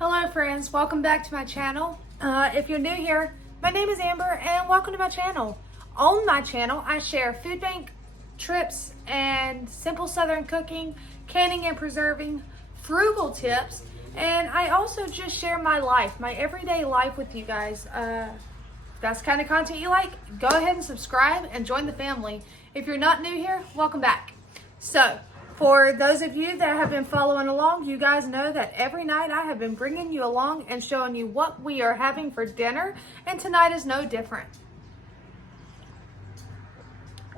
Hello friends, welcome back to my channel. If you're new here, my name is Amber and welcome to my channel. On my channel, I share food bank trips and simple southern cooking, canning and preserving, frugal tips, and I also just share my life, my everyday life with you guys. If that's the kind of content you like, go ahead and subscribe and join the family. If you're not new here, welcome back. So, for those of you that have been following along, you guys know that every night I have been bringing you along and showing you what we are having for dinner, and tonight is no different.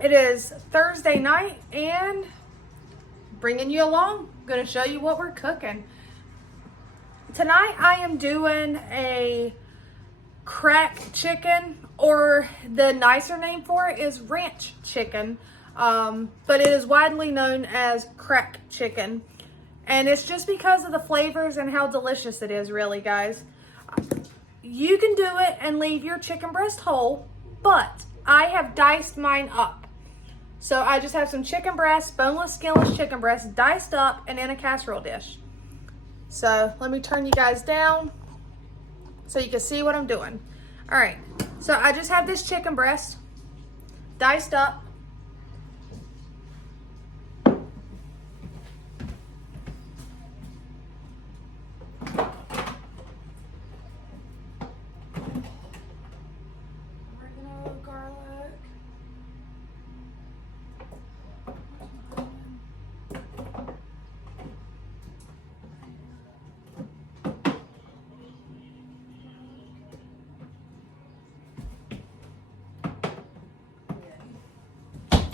It is Thursday night and bringing you along, going to show you what we're cooking. Tonight I am doing a crack chicken, or the nicer name for it is ranch chicken. But it is widely known as crack chicken, and it's just because of the flavors and how delicious it is, really, guys. You can do it and leave your chicken breast whole, but I have diced mine up. So I just have some chicken breast, boneless, skinless chicken breast, diced up and in a casserole dish. So let me turn you guys down so you can see what I'm doing. All right, so I just have this chicken breast diced up.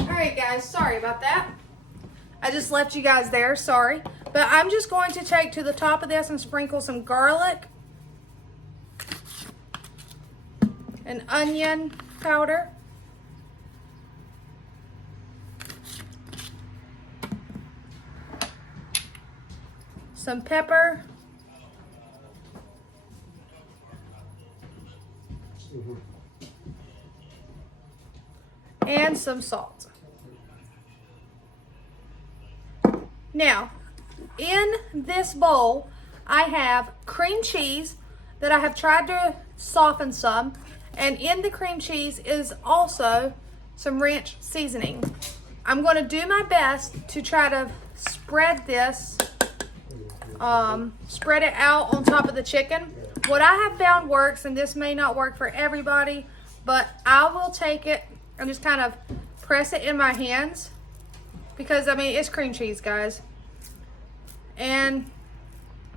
Alright guys, sorry about that. I just left you guys there, sorry. But I'm just going to take to the top of this and sprinkle some garlic and onion powder. Some pepper. And some salt. Now, in this bowl, I have cream cheese that I have tried to soften some, and in the cream cheese is also some ranch seasoning. I'm going to do my best to try to spread this, spread it out on top of the chicken. What I have found works, and this may not work for everybody, but I will take it and just kind of press it in my hands, because I mean it's cream cheese, guys, and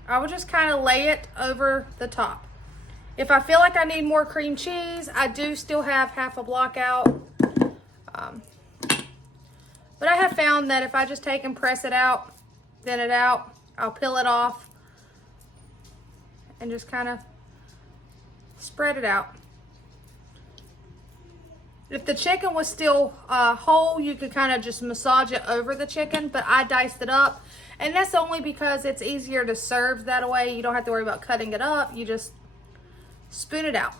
I will just kind of lay it over the top. If I feel like I need more cream cheese, I do still have half a block out, but I have found that if I just take and press it out, thin it out, I'll peel it off and just kind of spread it out. If the chicken was still whole, you could kind of just massage it over the chicken, but I diced it up. And that's only because it's easier to serve that way. You don't have to worry about cutting it up. You just spoon it out.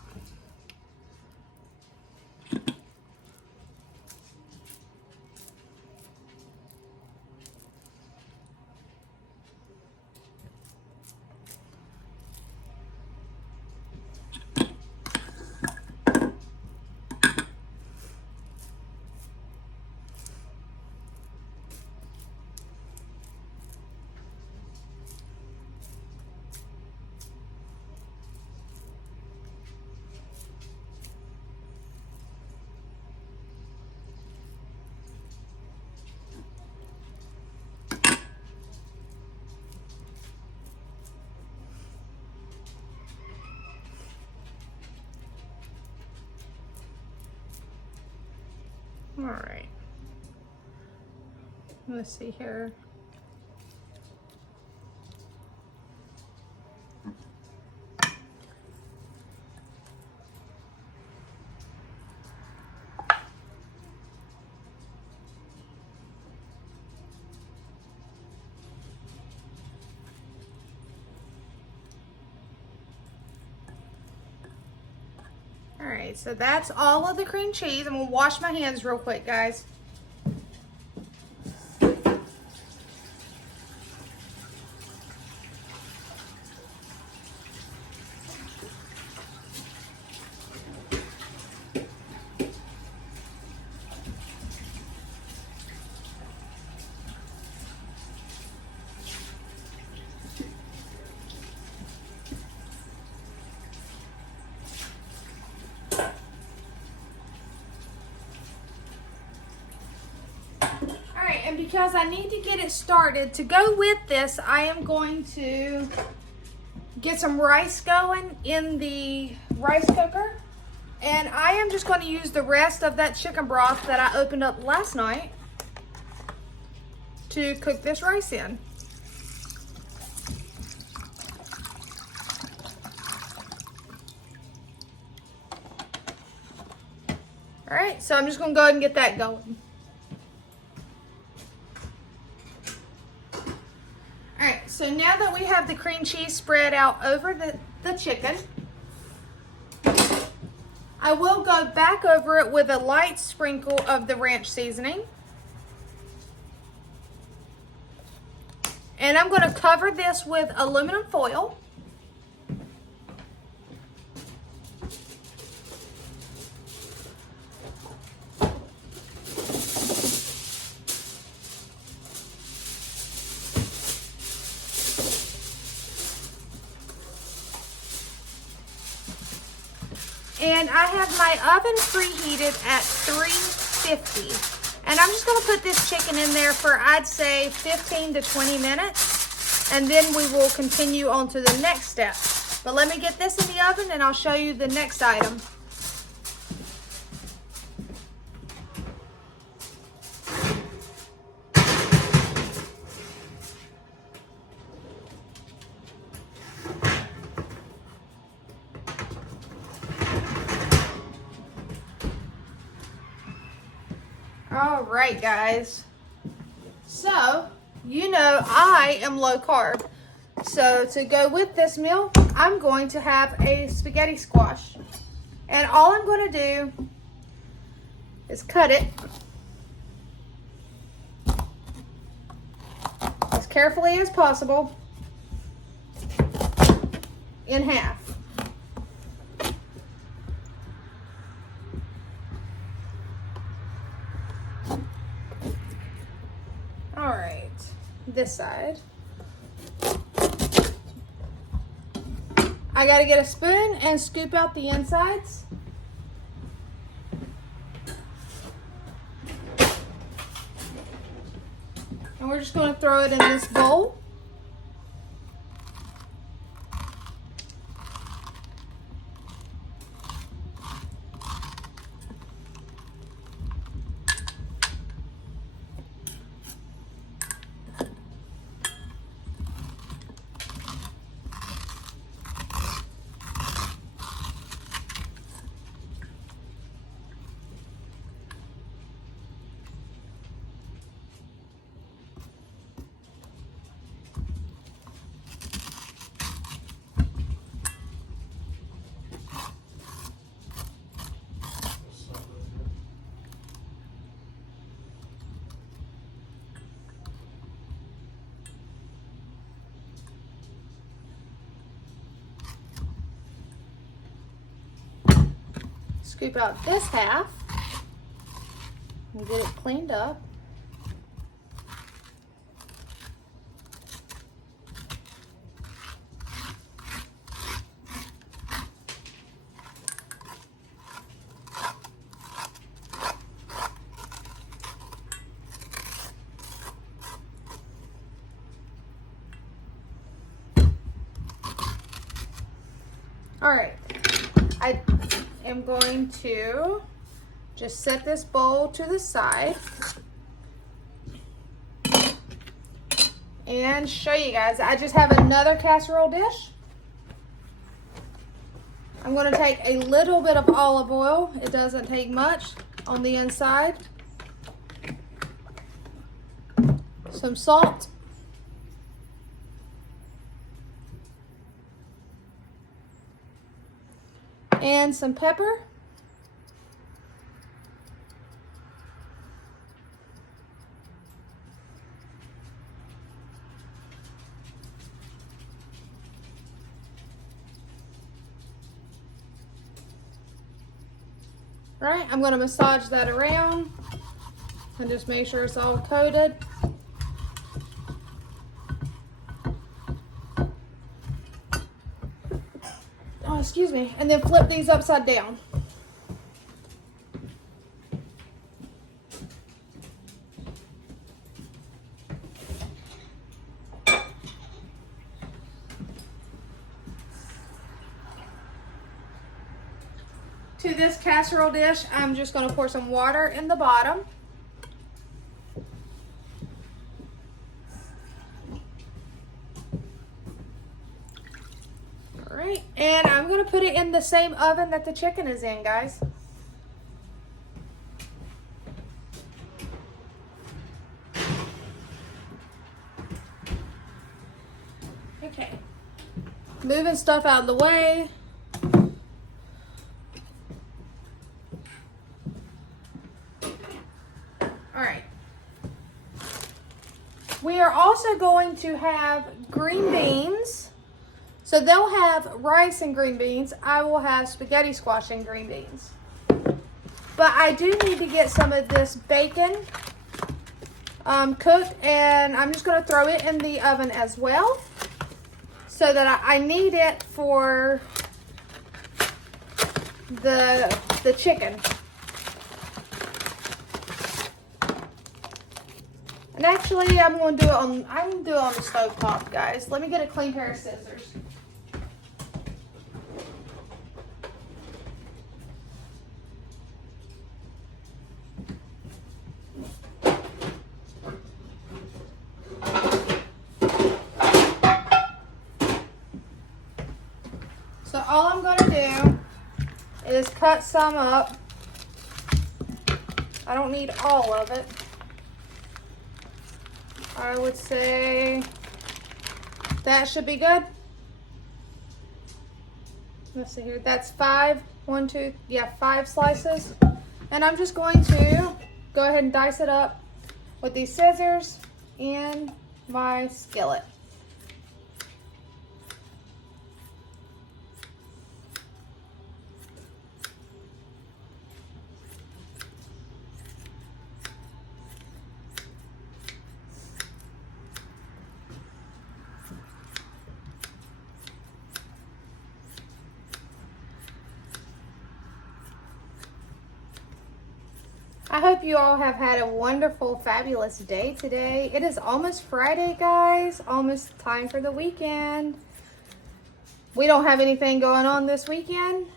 All right, let's see here. All right, so that's all of the cream cheese. I'm gonna wash my hands real quick, guys. right, and because I need to get it started, to go with this, I am going to get some rice going in the rice cooker. And I am just going to use the rest of that chicken broth that I opened up last night to cook this rice in. All right, so I'm just going to go ahead and get that going. All right, so now that we have the cream cheese spread out over the chicken, I will go back over it with a light sprinkle of the ranch seasoning. And I'm going to cover this with aluminum foil. And I have my oven preheated at 350. And I'm just gonna put this chicken in there for, I'd say, 15 to 20 minutes. And then we will continue on to the next step. But let me get this in the oven and I'll show you the next item. All right, guys. So, you know I am low carb. So to go with this meal, I'm going to have a spaghetti squash. And all I'm going to do is cut it as carefully as possible in half. All right, this side. I gotta get a spoon and scoop out the insides. And we're just gonna throw it in this bowl. Scoop out this half and get it cleaned up. All right, I am going to just set this bowl to the side and show you guys. I just have another casserole dish. I'm going to take a little bit of olive oil. It doesn't take much on the inside. Some salt. And some pepper. Right, I'm going to massage that around and just make sure it's all coated. Oh, excuse me. And then flip these upside down. to this casserole dish, I'm just going to pour some water in the bottom. All right, and I'm going to put it in the same oven that the chicken is in, guys. Okay, moving stuff out of the way. All right. We are also going to have green beans. So they'll have rice and green beans. I will have spaghetti squash and green beans. But I do need to get some of this bacon cooked, and I'm just going to throw it in the oven as well, so that I need it for the chicken. And actually, I'm going to do it on the stove top, guys. Let me get a clean pair of scissors. So all I'm going to do is cut some up. I don't need all of it. I would say that should be good. Let's see here. That's 5 slices. And I'm just going to go ahead and dice it up with these scissors in my skillet. I hope you all have had a wonderful, fabulous day today. It is almost Friday, guys. Almost time for the weekend. We don't have anything going on this weekend.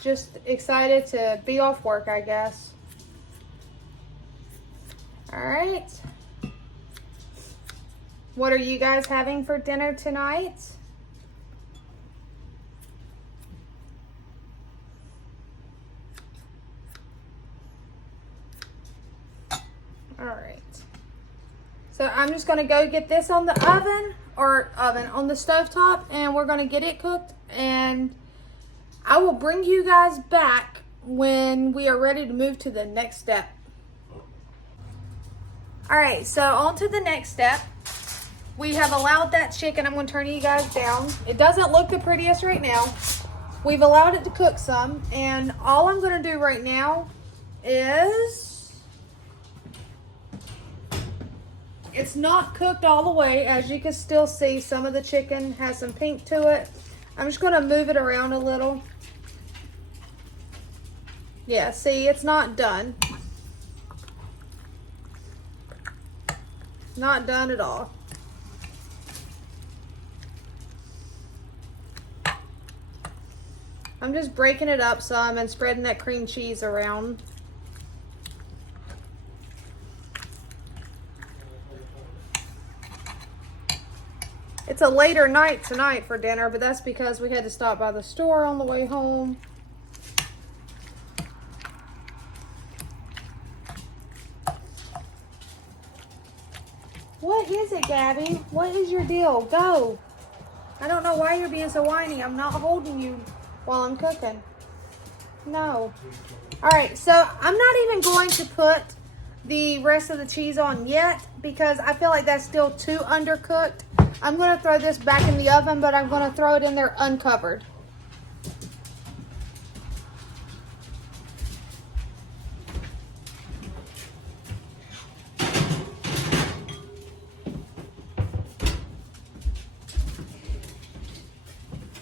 Just excited to be off work, I guess. All right. What are you guys having for dinner tonight? All right. So I'm just going to go get this on the on the stovetop, and we're going to get it cooked, and I will bring you guys back when we are ready to move to the next step. All right, so on to the next step. We have allowed that chicken. I'm going to turn you guys down. It doesn't look the prettiest right now. We've allowed it to cook some, and all I'm going to do right now is, it's not cooked all the way. As you can still see, some of the chicken has some pink to it. I'm just going to move it around a little. Yeah, see, it's not done. Not done at all. I'm just breaking it up some and spreading that cream cheese around. It's a later night tonight for dinner, but that's because we had to stop by the store on the way home. What is it, Gabby? What is your deal? Go. I don't know why you're being so whiny. I'm not holding you while I'm cooking. No. All right, so I'm not even going to put the rest of the cheese on yet because I feel like that's still too undercooked. I'm going to throw this back in the oven, but I'm going to throw it in there uncovered.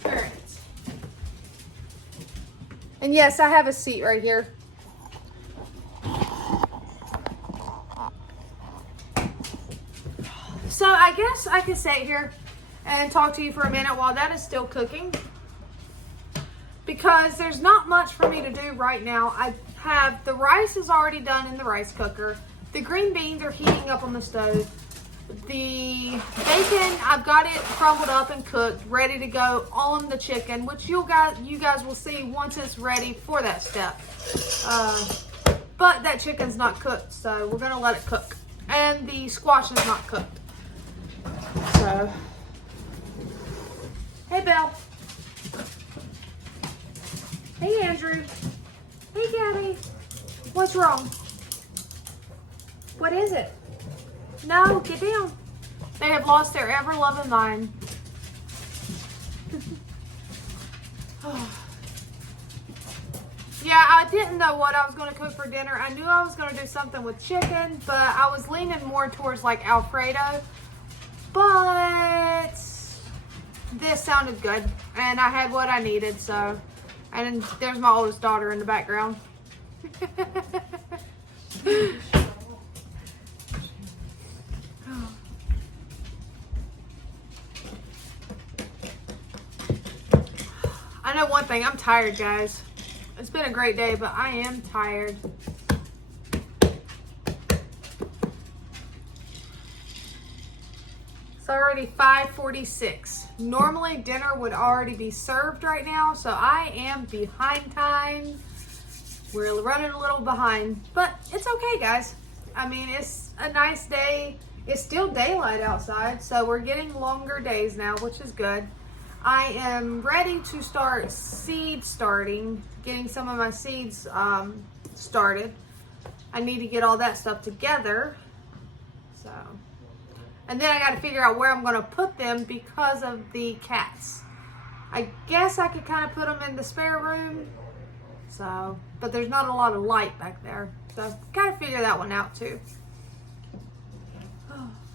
All right. And yes, I have a seat right here. So I guess I could sit here and talk to you for a minute while that is still cooking, because there's not much for me to do right now. I have the rice is already done in the rice cooker. The green beans are heating up on the stove. The bacon, I've got it crumbled up and cooked, ready to go on the chicken, which you guys will see once it's ready for that step. But that chicken's not cooked, so we're gonna let it cook. And the squash is not cooked. So, hey Belle. Hey Andrew. Hey Gabby. What's wrong? What is it? No, get down. They have lost their ever-loving mind. Yeah, I didn't know what I was going to cook for dinner. I knew I was going to do something with chicken, but I was leaning more towards like Alfredo. But this sounded good, and I had what I needed, so. And there's my oldest daughter in the background. I know one thing, I'm tired, guys. It's been a great day, but I am tired. It's already 5:46. Normally dinner would already be served right now, so I am behind time. We're running a little behind, but it's okay, guys. I mean, it's a nice day. It's still daylight outside, so we're getting longer days now, which is good. I am ready to start getting some of my seeds started. I need to get all that stuff together. So, and then I got to figure out where I'm going to put them because of the cats. I guess I could kind of put them in the spare room. So, but there's not a lot of light back there. So I've got to figure that one out too.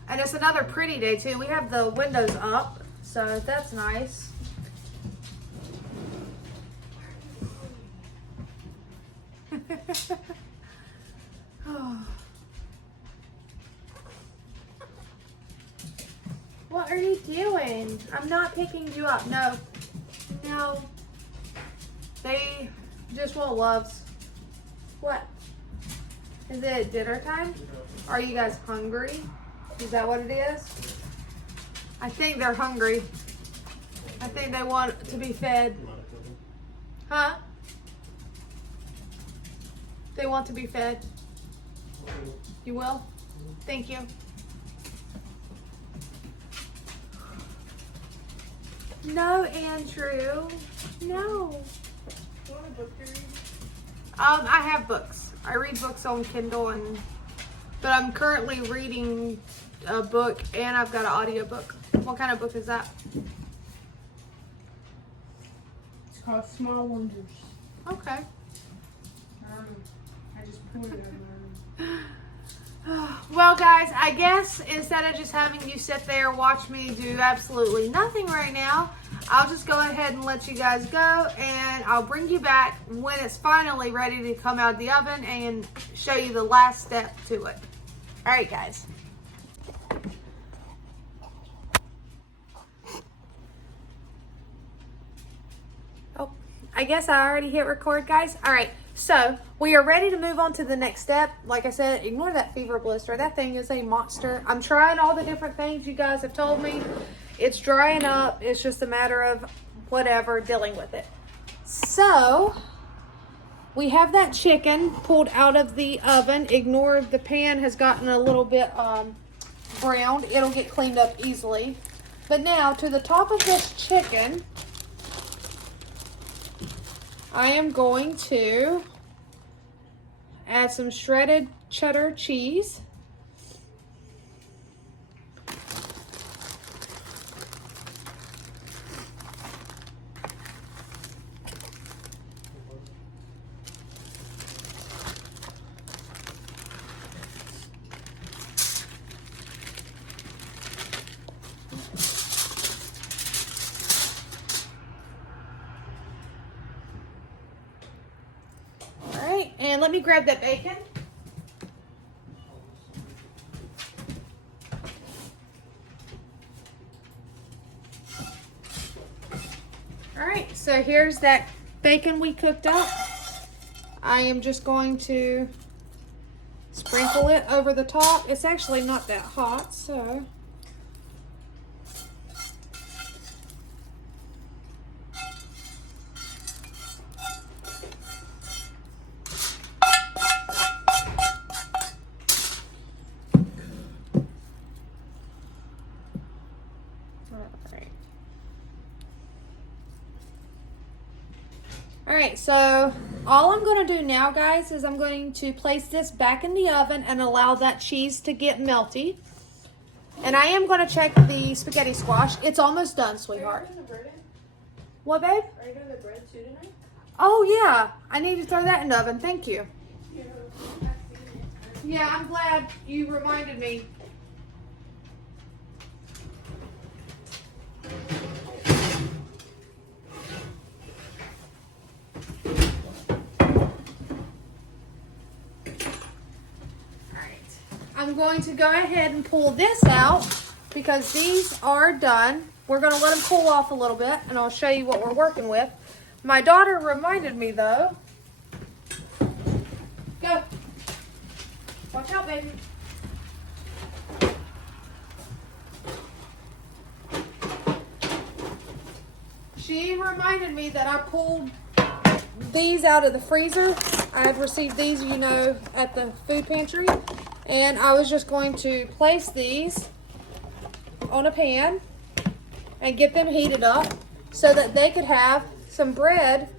And it's another pretty day too. We have the windows up, so that's nice. What are you doing? I'm not picking you up. No. No. They just want loves. What? Is it dinner time? Are you guys hungry? Is that what it is? I think they're hungry. I think they want to be fed. Huh? They want to be fed. You will? Thank you. No, Andrew. No. I have books. I read books on Kindle, but I'm currently reading a book and I've got an audiobook. What kind of book is that? It's called Small Wonders. Okay. I just poured it on Well, guys, I guess instead of just having you sit there watch me do absolutely nothing right now, I'll just go ahead and let you guys go, and I'll bring you back when it's finally ready to come out of the oven and show you the last step to it. All right, guys. Oh, I guess I already hit record, guys. All right. So, we are ready to move on to the next step. Like I said, ignore that fever blister. That thing is a monster. I'm trying all the different things you guys have told me. It's drying up. It's just a matter of whatever, dealing with it. So, we have that chicken pulled out of the oven. Ignore the pan has gotten a little bit browned. It'll get cleaned up easily. But now, to the top of this chicken, I am going to add some shredded cheddar cheese. And let me grab that bacon. All right, so here's that bacon we cooked up, I am just going to sprinkle it over the top. It's actually not that hot, so. Alright, so all I'm going to do now, guys, is I'm going to place this back in the oven and allow that cheese to get melty. And I am going to check the spaghetti squash. It's almost done, sweetheart. Are you doing the bread in? What, babe? Are you doing the bread too tonight? Oh, yeah. I need to throw that in the oven. Thank you. Yeah, I'm glad you reminded me. I'm going to go ahead and pull this out because these are done. We're going to let them cool off a little bit and I'll show you what we're working with. My daughter reminded me though. Go. Watch out, baby. She reminded me that I pulled these out of the freezer. I have received these, you know, at the food pantry. And I was just going to place these on a pan and get them heated up so that they could have some bread,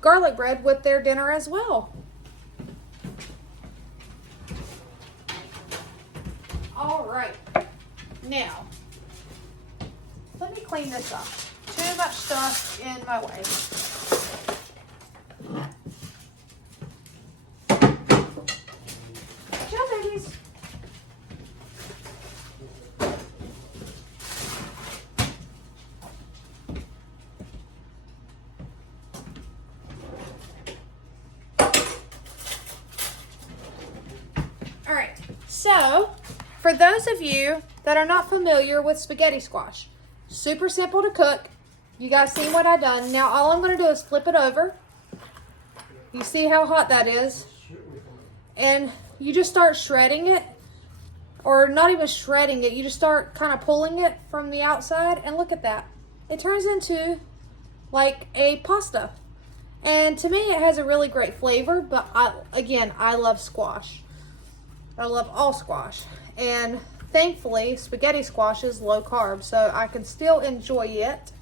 garlic bread, with their dinner as well. All right. Now, let me clean this up. Too much stuff in my way. Babies. All right, so for those of you that are not familiar with spaghetti squash, super simple to cook. You guys see what I done. Now all I'm going to do is flip it over. You see how hot that is? And you just start shredding it, or not even shredding it, you just start kind of pulling it from the outside, and look at that. It turns into like a pasta. And to me, it has a really great flavor, but I love squash. I love all squash. And thankfully, spaghetti squash is low carb, so I can still enjoy it.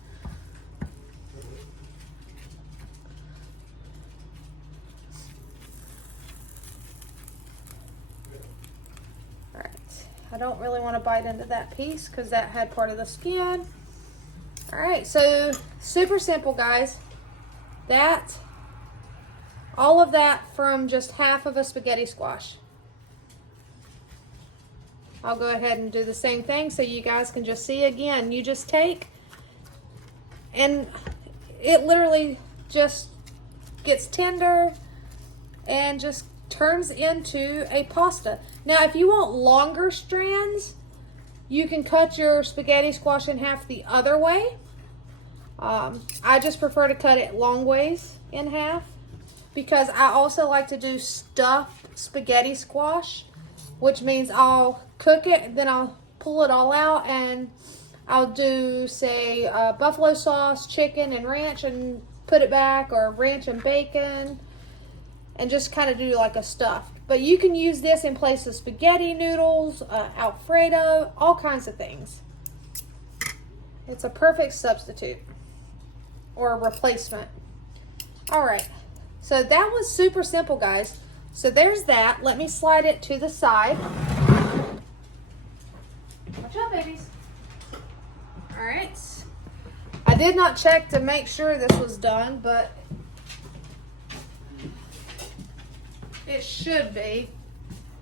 I don't really want to bite into that piece because that had part of the skin. All right, so super simple, guys. All of that from just half of a spaghetti squash. I'll go ahead and do the same thing so you guys can just see again. You just take, and it literally just gets tender and just turns into a pasta. Now, if you want longer strands, you can cut your spaghetti squash in half the other way. I just prefer to cut it long ways in half because I also like to do stuffed spaghetti squash, which means I'll cook it, then I'll pull it all out, and I'll do, say, buffalo sauce, chicken, and ranch, and put it back, or ranch and bacon, and just kind of do like a stuffed. But you can use this in place of spaghetti noodles, Alfredo, all kinds of things. It's a perfect substitute or a replacement. All right, so that was super simple, guys. So there's that. Let me slide it to the side. Watch out, babies. All right. I did not check to make sure this was done, but it should be,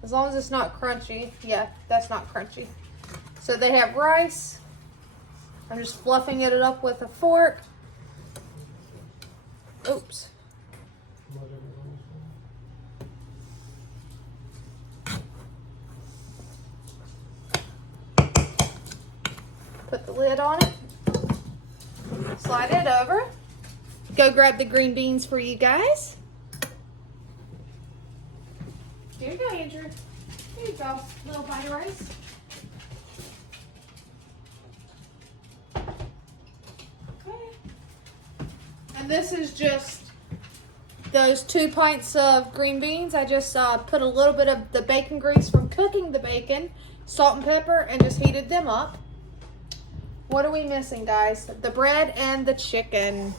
as long as it's not crunchy. Yeah, that's not crunchy. So they have rice. I'm just fluffing it up with a fork. Oops. Put the lid on it. Slide it over. go grab the green beans for you guys. Here you go, Andrew. Here you go, little bite of rice. Okay. And this is just those 2 pints of green beans. I just put a little bit of the bacon grease from cooking the bacon, salt and pepper, and just heated them up. What are we missing, guys? The bread and the chicken.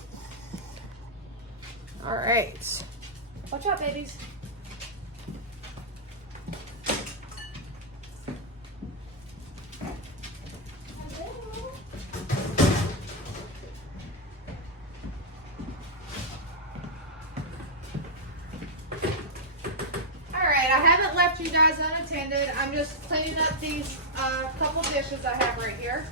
All right. Watch out, babies. I haven't left you guys unattended. I'm just cleaning up these couple dishes I have right here.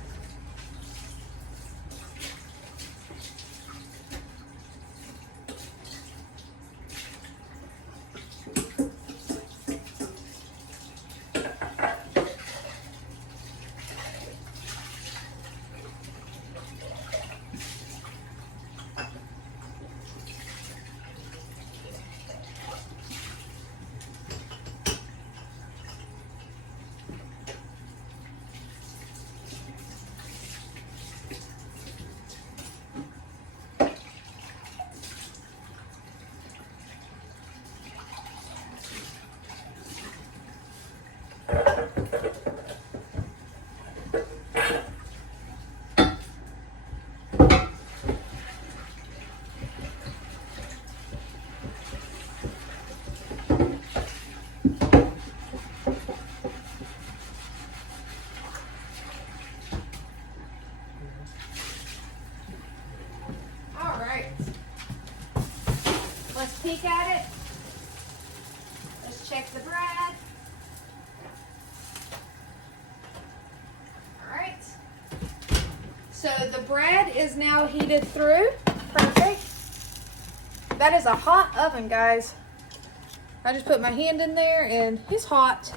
Peek at it. Let's check the bread. All right. So the bread is now heated through. Perfect. That is a hot oven, guys. I just put my hand in there and it's hot.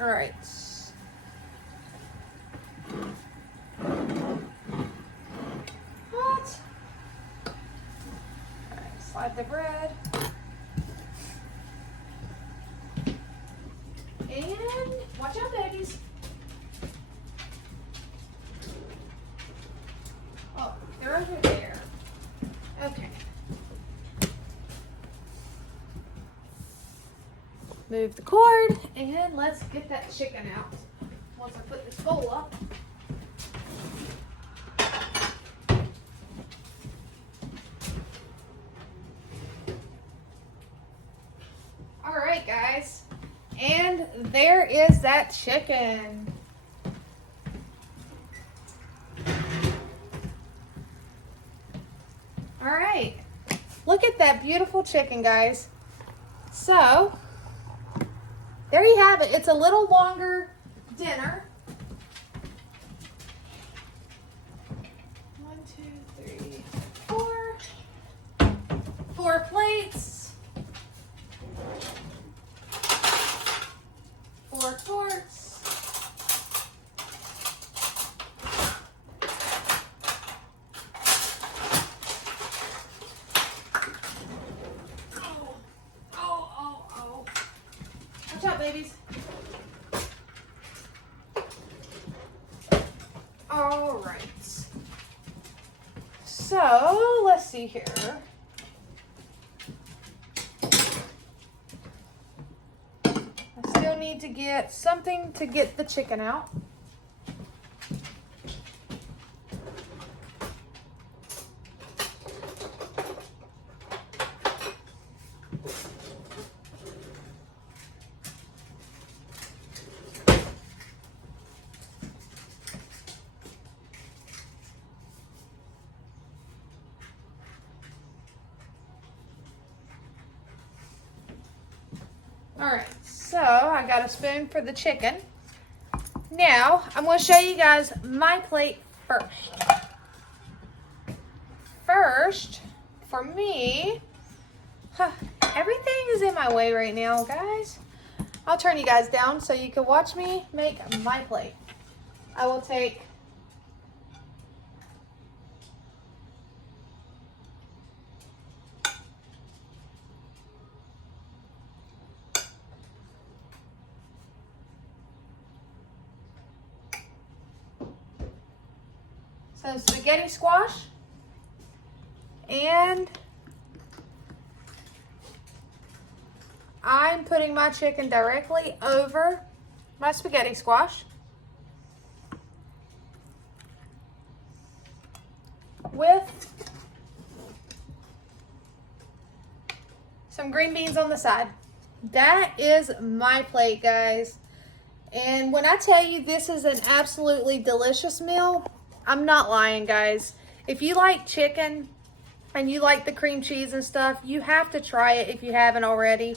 All right. Hot. All right, slide the bread. And watch out, babies. Oh, they're over there. Okay. Move the cord and let's get that chicken out. Once I put this bowl up. All right, guys. And there is that chicken. All right. Look at that beautiful chicken, guys. So, there you have it. It's a little longer dinner. 1, 2, 3, 4. 4 plates. 4 quarts. Oh. Watch out, babies. All right. So, let's see here. Need to get something to get the chicken out. All right. So I got a spoon for the chicken. Now I'm going to show you guys my plate first. First, for me, everything is in my way right now, guys. I'll turn you guys down so you can watch me make my plate. I will take some spaghetti squash, and I'm putting my chicken directly over my spaghetti squash with some green beans on the side. That is my plate, guys. And when I tell you this is an absolutely delicious meal, I'm not lying, guys. If you like chicken and you like the cream cheese and stuff, you have to try it if you haven't already.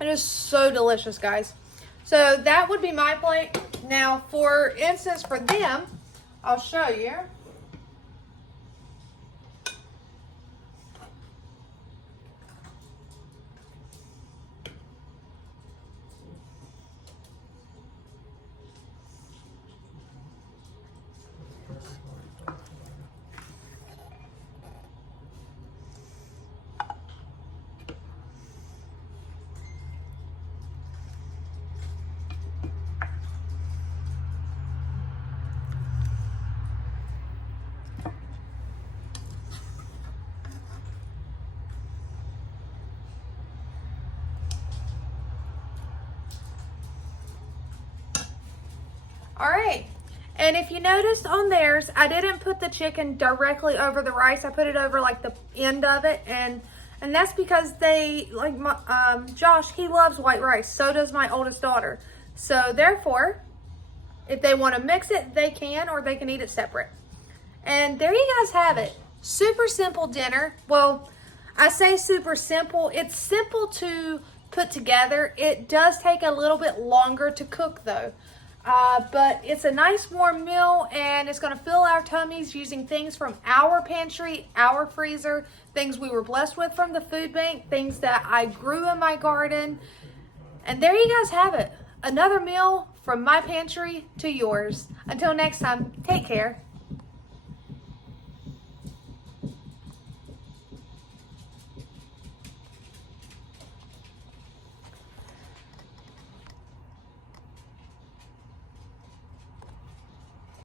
It is so delicious, guys. So that would be my plate. Now, for instance, for them, I'll show you. All right, and if you noticed on theirs, I didn't put the chicken directly over the rice. I put it over like the end of it, and that's because they like my Josh. He loves white rice. So does my oldest daughter. So therefore, if they want to mix it, they can, or they can eat it separate. And there you guys have it. Super simple dinner. Well, I say super simple. It's simple to put together. It does take a little bit longer to cook though. But it's a nice warm meal, and it's going to fill our tummies using things from our pantry, our freezer, things we were blessed with from the food bank, things that I grew in my garden. And there you guys have it. Another meal from my pantry to yours. Until next time, take care.